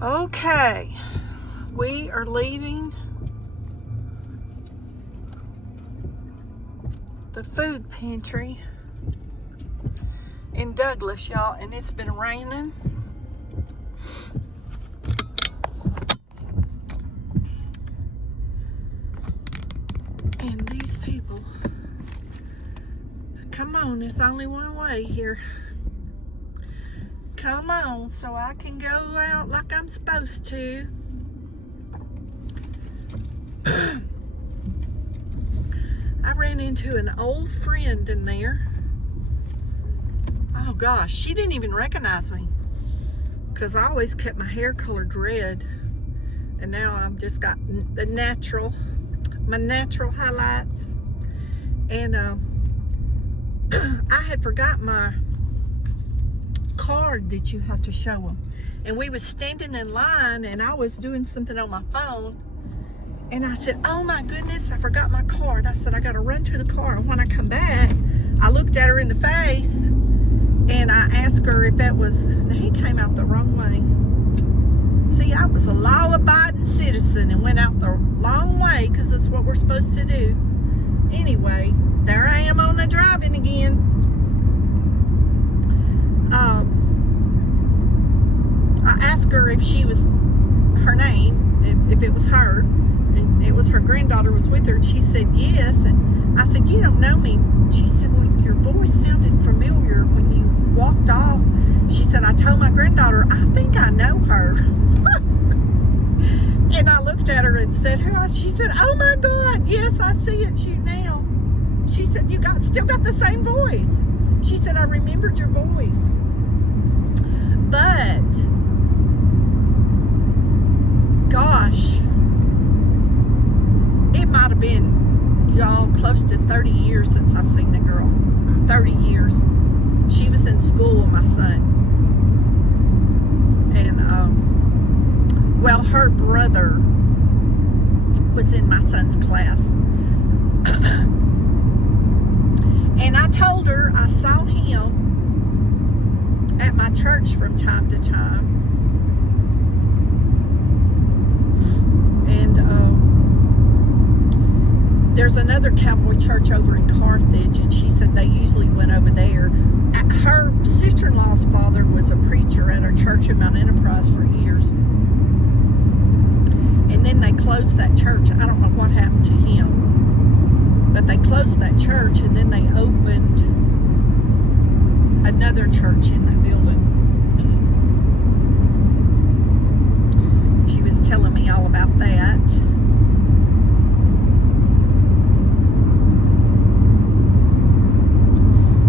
Okay, we are leaving the food pantry in Douglas, y'all, and it's been raining. And these people, come on, it's only one way here. Come on, so I can go out like I'm supposed to. I ran into an old friend in there. Oh gosh, she didn't even recognize me because I always kept my hair colored red, and now I've just got the my natural highlights. And I had forgot my card that you have to show them, and we was standing in line, and I was doing something on my phone, and I said, oh my goodness, I forgot my card. I said, I gotta run to the car. And when I come back, I looked at her in the face, and I asked her if that was, now he came out the wrong way. See, I was a law-abiding citizen and went out the long way because that's what we're supposed to do. Anyway, there I am on the driving again. I asked her if she was, her name, if it was her, and it was her granddaughter was with her, and she said yes. And I said, you don't know me. She said, well, your voice sounded familiar when you walked off. She said, I told my granddaughter, I think I know her. And I looked at her and said, who? She said, oh my God, yes, I see it's you now. She said, you still got the same voice. She said, I remembered your voice. But gosh, it might have been, y'all, close to 30 years since I've seen the girl. 30 years. She was in school with my son. And, well, her brother was in my son's class. And I told her I saw him at my church from time to time. And there's another cowboy church over in Carthage, and she said they usually went over there. Her sister-in-law's father was a preacher at a church in Mount Enterprise for years. And then they closed that church. I don't know what happened to him, but they closed that church, and then they opened another church in that building. She was telling me all about that.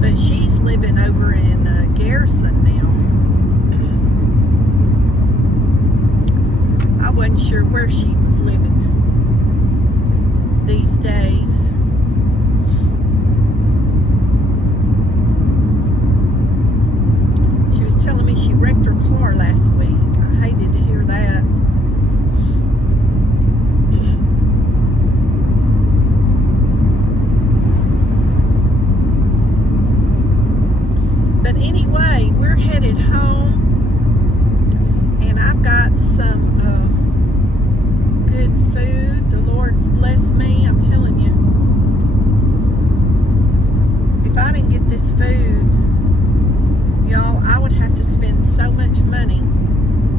But she's living over in Garrison now. I wasn't sure where she was living these days. She was telling me she wrecked her car last week. I hated to hear that. But anyway, we're headed home, and I've got some good food. The Lord's blessed me, I'm telling you. If I didn't get this food, y'all, I would have to spend so much money.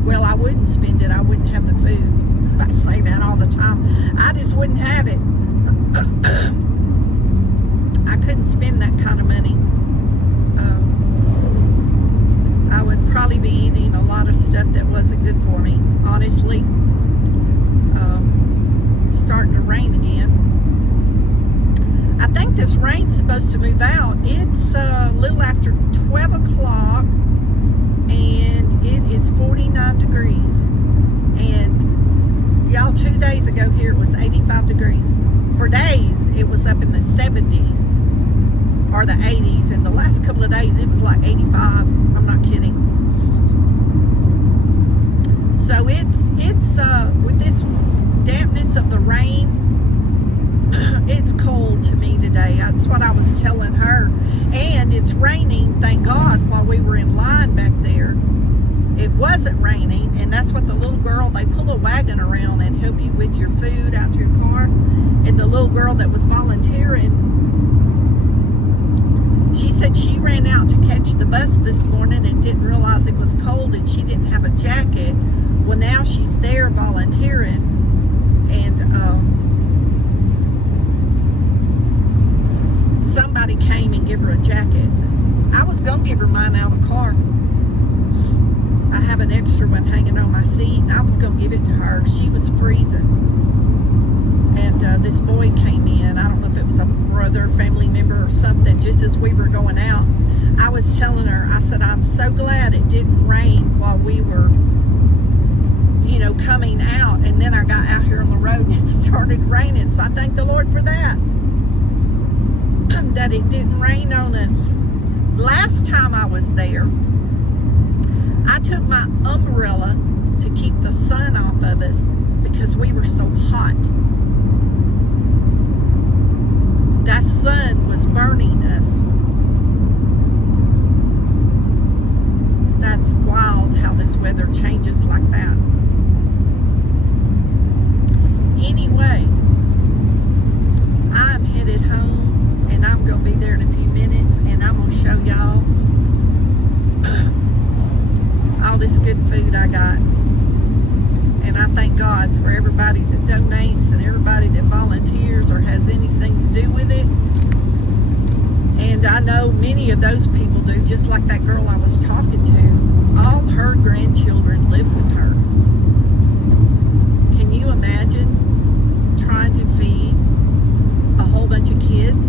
Well, I wouldn't spend it. I wouldn't have the food. I say that all the time. I just wouldn't have it. I couldn't spend that kind of money. I would probably be eating a lot of stuff that wasn't good for me, honestly. It's starting to rain again. I think this rain's supposed to move out. It's a little after 12 o'clock, and it is 49 degrees. And y'all, 2 days ago here it was 85 degrees. For days it was up in the 70s or the 80s, and the last couple of days it was like 85. I'm not kidding. So it's with this dampness of the rain, it's cold to me today. That's what I was telling her. And it's raining, thank God, while we were in line back there. it wasn't raining, and that's what the little girl, they pull a wagon around and help you with your food out to your car. And the little girl that was volunteering, she said she ran out to catch the bus this morning and didn't realize it was cold and she didn't have a jacket. Well, now she's there volunteering, and somebody came and gave her a jacket. I was going to give her mine out of the car. I have an extra one hanging on my seat, and I was going to give it to her. She was freezing. And this boy came in. I don't know if it was a brother, family member, or something. Just as we were going out, I was telling her, I said, I'm so glad it didn't rain while we were, you know, coming out. And then I got out here on the road and it started raining. So I thank the Lord for that. That it didn't rain on us. Last time I was there, I took my umbrella to keep the sun off of us because we were so hot. That sun was burning us. That's wild how this weather changes like that. Anyway, I'm headed home, and I'm going to be there in a few minutes, and I'm going to show y'all all this good food I got. And I thank God for everybody that donates and everybody that volunteers or has anything to do with it. And I know many of those people do, just like that girl I was talking to. All her grandchildren live with her. Can you imagine trying to feed a whole bunch of kids?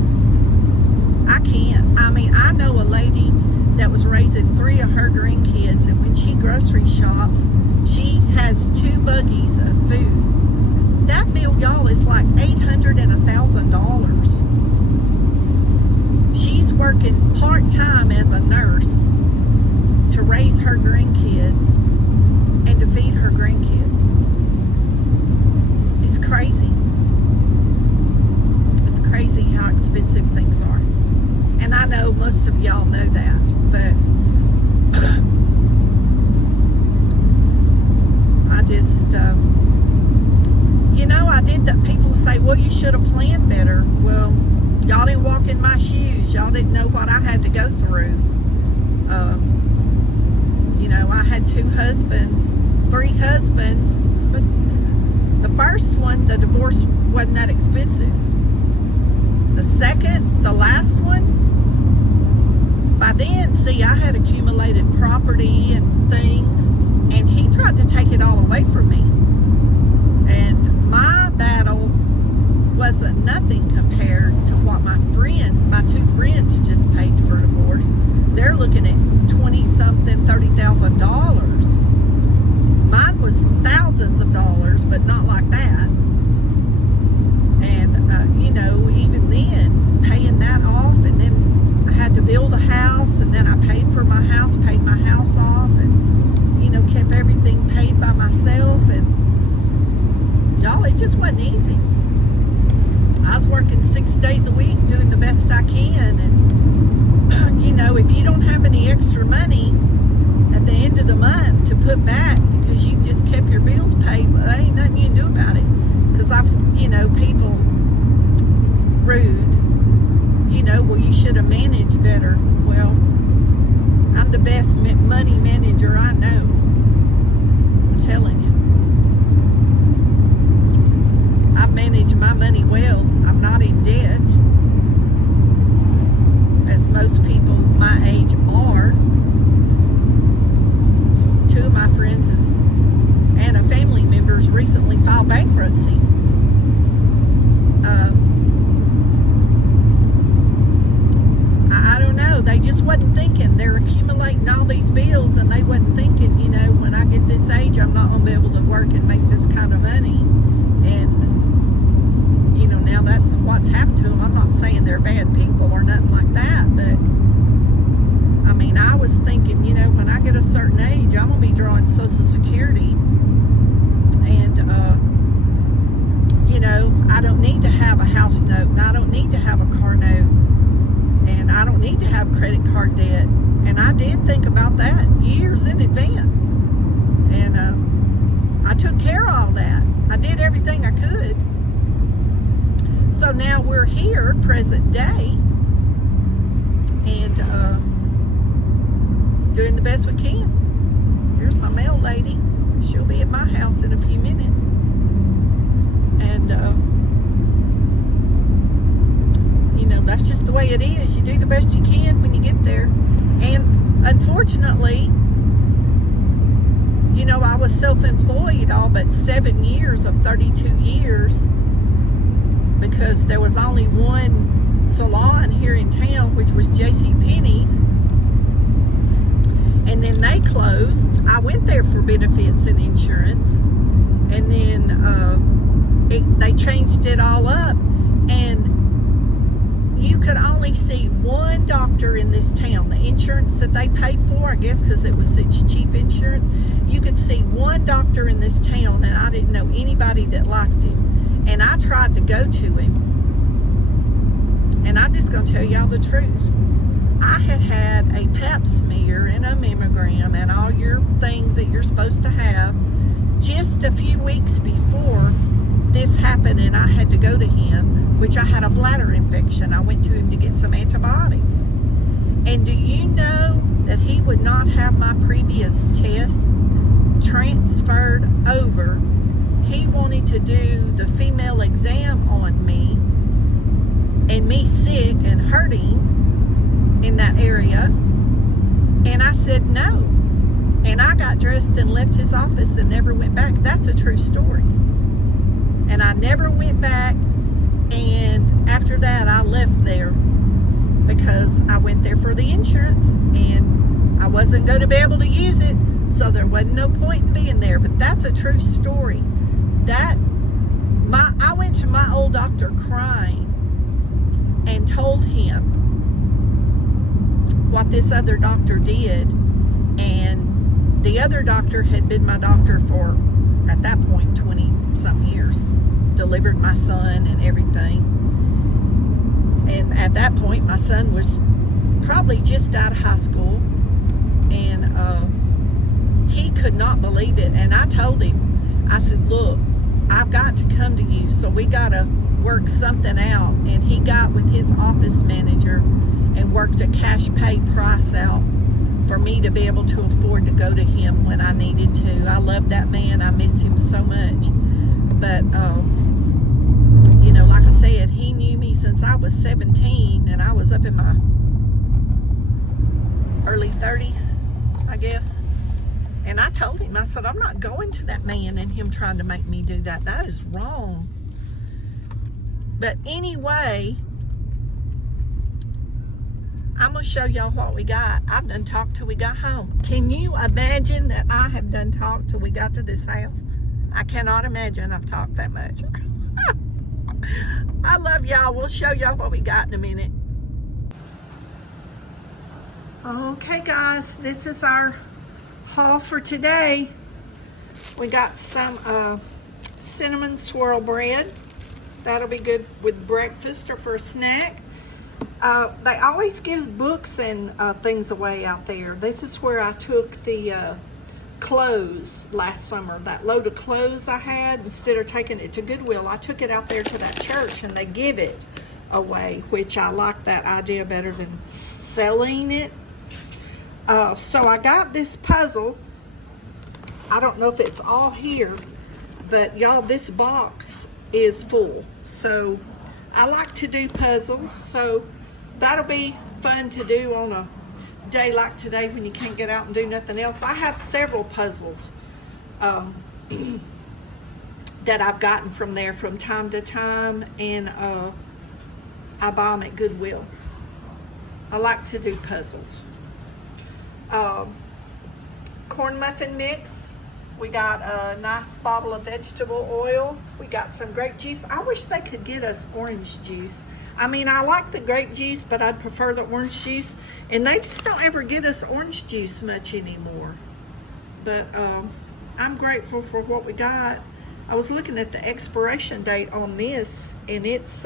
I can't. I mean, I know a lady that was raising 3 of her grandkids, and when she grocery shops, she has 2 buggies of food. That bill, y'all, is like $800 and $1,000. She's working part-time as a nurse to raise her grandkids and to feed her grandkids. It's crazy. It's crazy how expensive things are. And I know most of y'all know that, but I just, you know, I did that. People say, well, you should have planned better. Well, y'all didn't walk in my shoes. Y'all didn't know what I had to go through. You know, I had 2 husbands, 3 husbands, but the first one, the divorce wasn't that expensive. The second, the last one, by then, see, I had accumulated property and things, and he tried to take it all away from me. And my battle wasn't nothing compared to what my 2 friends just paid for divorce. They're looking at $20-something, $30,000. Mine was thousands of dollars, but not like that. And, you know, even then, paying that off, and then I had to build a house, and then I paid for my house, paid my house off, and, you know, kept everything paid by myself. And, y'all, it just wasn't easy. I was working 6 days a week, doing the best I can, and, you know, if you don't have any extra money at the end of the month to put back because you just kept your bills paid, well, there ain't nothing you can do about it. Because you know, people rude, you know, well, you should have managed better. Well, I'm the best money manager I know. I'm telling you. I've managed my money well. I'm not in debt, as most people my age are. 2 of my friends and a family members recently filed bankruptcy. I don't know. They just wasn't thinking. They're accumulating all these bills, and they wasn't thinking, you know, when I get this age, I'm not going to be able to work and make this kind of money. And, you know, now that's what's happened to them. I'm not saying they're bad people or nothing like that, but, I mean, I was thinking, you know, when I get a certain age, I'm going to be drawing Social Security. And, you know, I don't need to have a house note, and I don't need to have a car note, and I don't need to have credit card debt. And I did think about that years in advance. I took care of all that. I did everything I could. So now we're here, present day, and doing the best we can. Here's my mail lady. She'll be at my house in a few minutes. And, you know, that's just the way it is. You do the best you can when you get there. And unfortunately, you know, I was self-employed all but 7 years of 32 years because there was only one salon here in town, which was JCPenney's. And then they closed. I went there for benefits and insurance. And then they changed it all up. And you could only see one doctor in this town. The insurance that they paid for, I guess because it was such cheap insurance, you could see one doctor in this town, and I didn't know anybody that liked him. And I tried to go to him. And I'm just going to tell y'all the truth. I had had a pap smear and a mammogram and all your things that you're supposed to have just a few weeks before this happened, and I had to go to him, which I had a bladder infection. I went to him to get some antibiotics. And do you know that he would not have my previous test transferred over? He wanted to do the female exam on me, and me sick and hurting in that area. And I said no. And I got dressed and left his office and never went back. That's a true story. And I never went back. And after that, I left there because I went there for the insurance and I wasn't going to be able to use it. So there wasn't no point in being there. But that's a true story. I went to my old doctor crying and told him what this other doctor did. And the other doctor had been my doctor for, at that point, 20-something years. Delivered my son and everything. And at that point, my son was probably just out of high school. And he could not believe it. And I told him, I said, look, I've got to come to you. So we got to work something out. And he got with his office manager and worked a cash pay price out for me to be able to afford to go to him when I needed to. I love that man. I miss him so much. But, you know, like I said, he knew me since I was 17, and I was up in my early 30s, I guess. And I told him, I said, I'm not going to that man and him trying to make me do that. That is wrong. But anyway, I'm going to show y'all what we got. I've done talked till we got home. Can you imagine that I have done talked till we got to this house? I cannot imagine I've talked that much. I love y'all. We'll show y'all what we got in a minute. Okay, guys, this is our haul for today. We got some cinnamon swirl bread. That'll be good with breakfast or for a snack. They always give books and things away out there. This is where I took the clothes last summer. That load of clothes I had, instead of taking it to Goodwill, I took it out there to that church and they give it away, which I like that idea better than selling it. So I got this puzzle. I don't know if it's all here, but y'all, this box is full. So I like to do puzzles, so that'll be fun to do on a day like today when you can't get out and do nothing else. I have several puzzles that I've gotten from there from time to time, and I buy them at Goodwill. I like to do puzzles. Corn muffin mix. We got a nice bottle of vegetable oil. We got some grape juice. I wish they could get us orange juice. I mean, I like the grape juice, but I'd prefer the orange juice. And they just don't ever get us orange juice much anymore. But I'm grateful for what we got. I was looking at the expiration date on this, and it's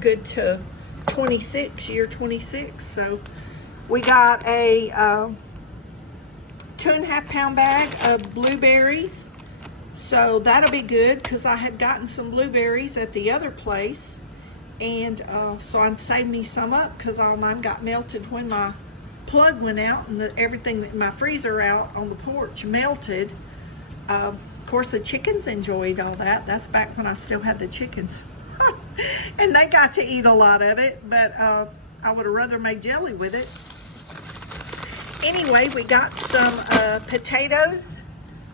good to year 26. So we got a 2.5 pound bag of blueberries. So that'll be good because I had gotten some blueberries at the other place. And so I saved me some up because all mine got melted when my plug went out, and everything in my freezer out on the porch melted. Of course, the chickens enjoyed all that. That's back when I still had the chickens. And they got to eat a lot of it, but I would have rather made jelly with it. Anyway, we got some potatoes,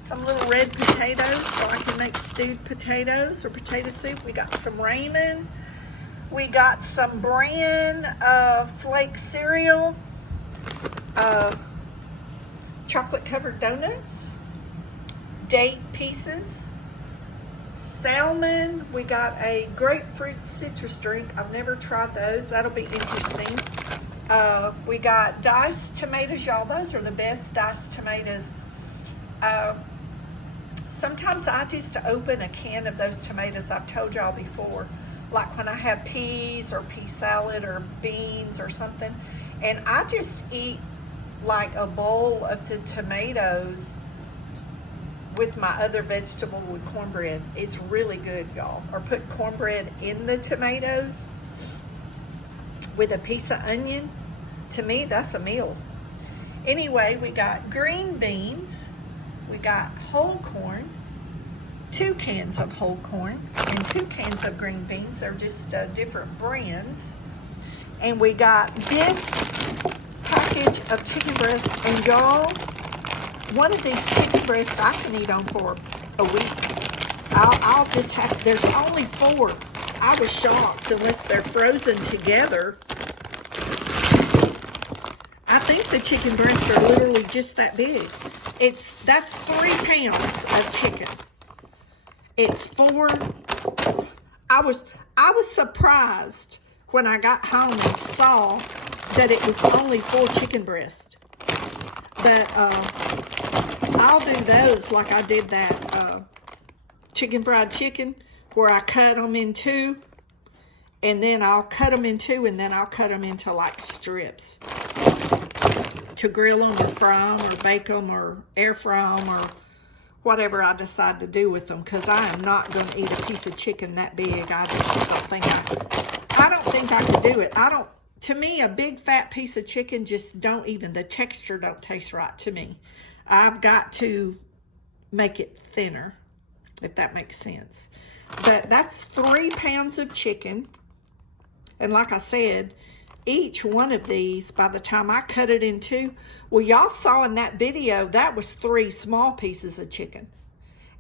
some little red potatoes, so I can make stewed potatoes or potato soup. We got some ramen. We got some bran flake cereal, chocolate covered donuts, date pieces, salmon. We got a grapefruit citrus drink. I've never tried those. That'll be interesting. We got diced tomatoes, y'all. Those are the best diced tomatoes. Sometimes I just open a can of those tomatoes. I've told y'all before, like when I have peas or pea salad or beans or something, and I just eat like a bowl of the tomatoes with my other vegetable with cornbread. It's really good, y'all. Or put cornbread in the tomatoes with a piece of onion. To me, that's a meal. Anyway, we got green beans, we got whole corn, 2 cans of whole corn, and 2 cans of green beans. They're just different brands. And we got this package of chicken breast, and y'all, one of these chicken breasts I can eat on for a week. I'll just have, there's only 4. I was shocked, unless they're frozen together. I think the chicken breasts are literally just that big. That's 3 pounds of chicken. It's 4. I was surprised when I got home and saw that it was only 4 chicken breasts. But I'll do those like I did that fried chicken, where I cut them in 2, and then I'll cut them in 2, and then I'll cut them into like strips to grill them or fry them or bake them or air fry them or whatever I decide to do with them, because I am not going to eat a piece of chicken that big. I just don't think I could do it. To me, a big fat piece of chicken just the texture don't taste right to me. I've got to make it thinner, if that makes sense. But that's 3 pounds of chicken. And like I said, each one of these, by the time I cut it in 2, well, y'all saw in that video, that was 3 small pieces of chicken.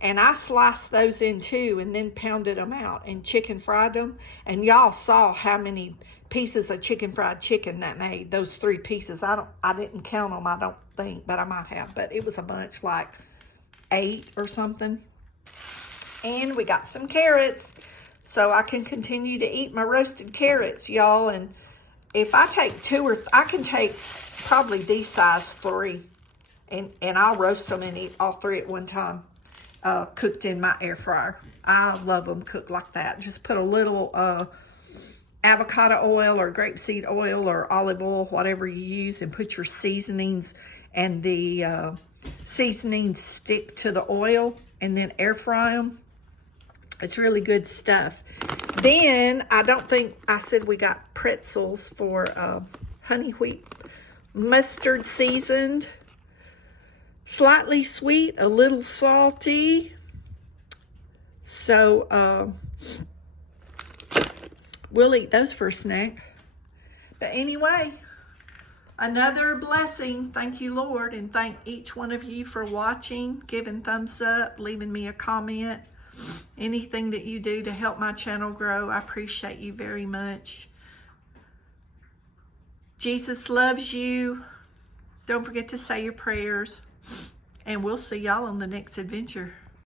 And I sliced those in 2 and then pounded them out and chicken fried them. And y'all saw how many pieces of chicken fried chicken that made, those 3 pieces. I didn't count them, I don't think, but I might have. But it was a bunch, like 8 or something. And we got some carrots, so I can continue to eat my roasted carrots, y'all. And if I take 2 I can take probably these size 3, and I'll roast them and eat all 3 at one time, cooked in my air fryer. I love them cooked like that. Just put a little avocado oil or grapeseed oil or olive oil, whatever you use, and put your seasonings, and the seasonings stick to the oil, and then air fry them. It's really good stuff. Then, I don't think I said we got pretzels for honey wheat mustard seasoned. Slightly sweet, a little salty. So, we'll eat those for a snack. But anyway, another blessing. Thank you, Lord. And thank each one of you for watching, giving thumbs up, leaving me a comment. Anything that you do to help my channel grow, I appreciate you very much. Jesus loves you. Don't forget to say your prayers. And we'll see y'all on the next adventure.